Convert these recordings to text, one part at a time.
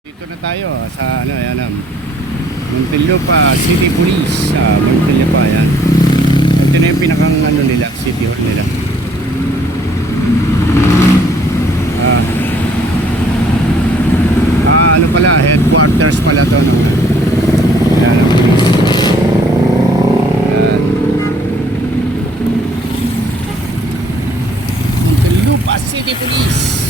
Dito na tayo ah, sa ano, ayan, um, Muntinlupa City Police. Ah, Muntinlupa, ayan. Ito na yung pinakang ano nila, city hall nila. Ah, ah ano pala, headquarters pala to. No? Ayan, ang City Police.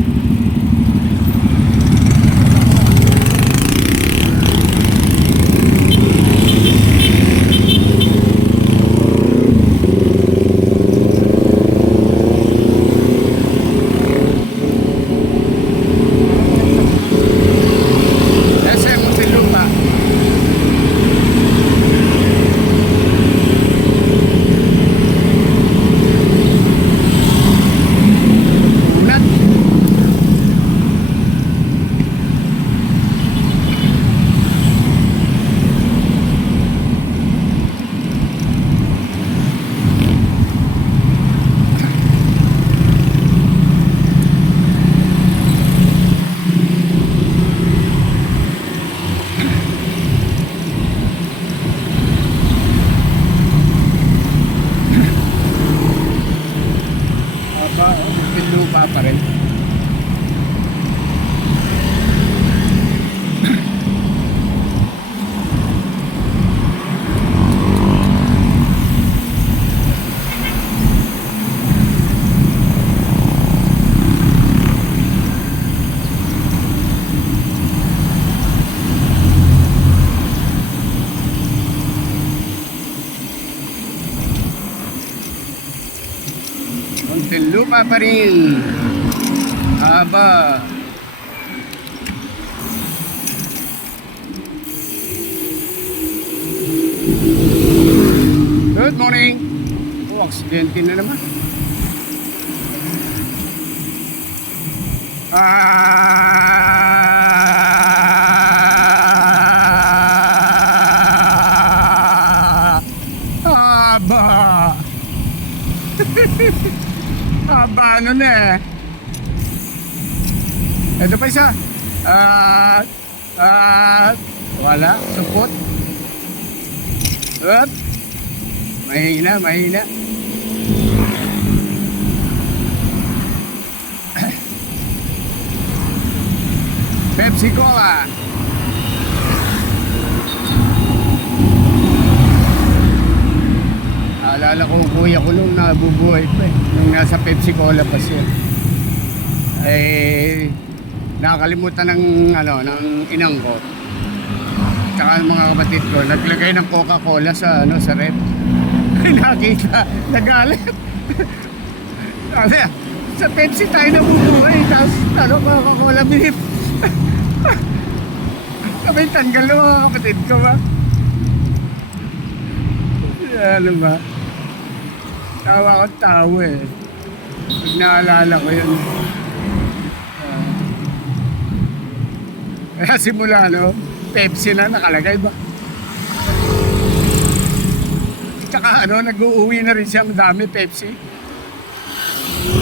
Aba, Muntinlupa pa rin. Muntinlupa pa rin. Aba. Good morning. Oh, aksidente na naman. Ah! Aba. Aba, ano na eh. Ito pa isa. Ah, ah, wala. Supot. Up. Mahina, mahina. Pepsi Cola. Alala ko kuya ko nung nabubuhay pa eh. Nung nasa Pepsi Cola pa siya. Eh, nakakalimutan ng, ano, ng inang ko. Tsaka mga kapatid ko, naglagay ng Coca-Cola sa, ano, sa rep. Nakita, nagalit. Sabi, sa Pepsi tayo nabubuhay. Tapos, ano, Coca-Cola binip. Sabay tanggal ng mga kapatid ko ba? Ano ba? Tawa ko tawa eh. Pag naalala ko yun. Ah. kaya simula no, Pepsi na nakalagay ba? Tsaka ano, nag-uuwi na rin siya madami Pepsi.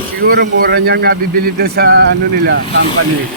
Siguro mura niyang nabibili doon sa ano nila, company.